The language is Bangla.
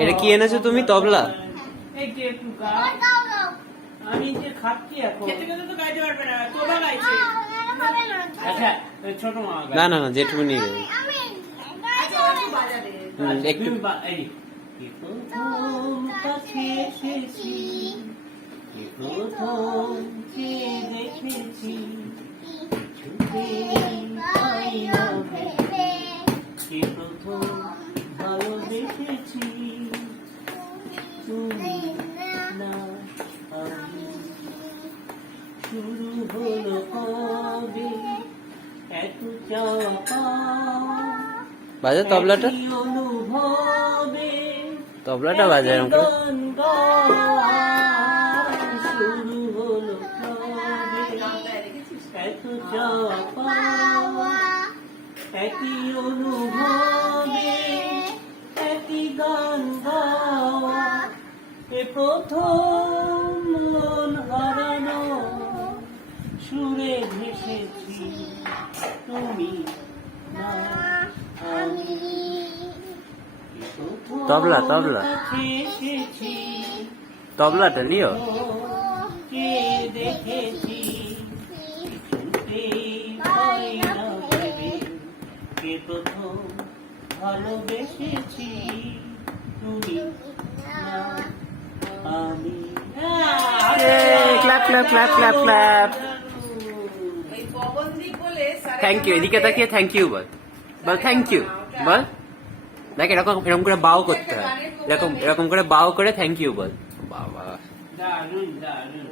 এটা কি এনেছো তুমি? তবলা? আমি যে খাচ্ছি এখন খেতে খেতে তো গাইতে পারবে না, তোমরা গাইছে। আচ্ছা ছোট মা না না না, যেটুকু নিয়ে গেল একটু। প্রথম কাছে এসেছি, প্রথম যে দেখেছি, ছুটে পাই না ভেবে, প্রথম ভালোবেসেছি তুমি না আমি। শুরু হলো কবে এত চাপা, বাজা তবলাটা, অনুভবে তবলাটা বাজা এরকম করে। শুরু হলো কবে এত চাপা, একই অনুভবে একই গান গাওয়া, এ প্রথম মন হারানো সুরে ভেসেছি তুমি না আমি। তবলা তবলা এসেছি তবলাটা নিও। কে দেখেছি, পাই না ভেবে, কে প্রথম ভালোবেসেছি তুমি না আমি। Clap clap clap clap clap. Thank you, এদিকে তাকিয়ে থ্যাংক ইউ বল, বল থ্যাংক ইউ বল। দেখ এরকম এরকম করে বাও করতে হয়, এরকম এরকম করে বাও করে থ্যাংক ইউ বল। বাবা দারুণ দারুণ।